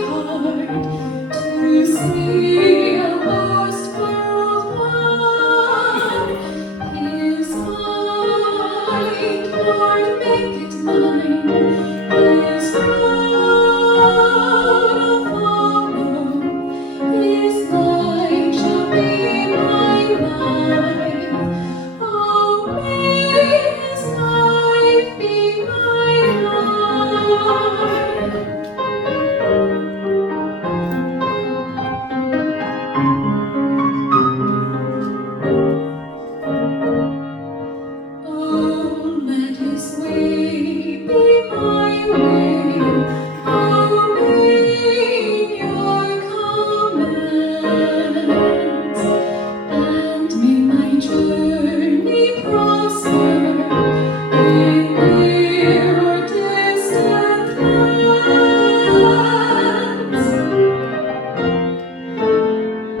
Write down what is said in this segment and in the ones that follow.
heart to see a lost world won. His mind, Lord, make it mine. His road I'll follow. His light shall be my life. Oh, may His life be my life. Oh, let His way be my way. Obeying Your commands, and may my journey prosper in near or distant lands.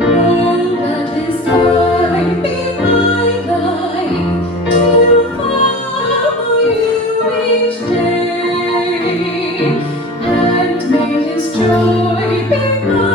Oh, let His light be my life to follow You each day, and may His joy be my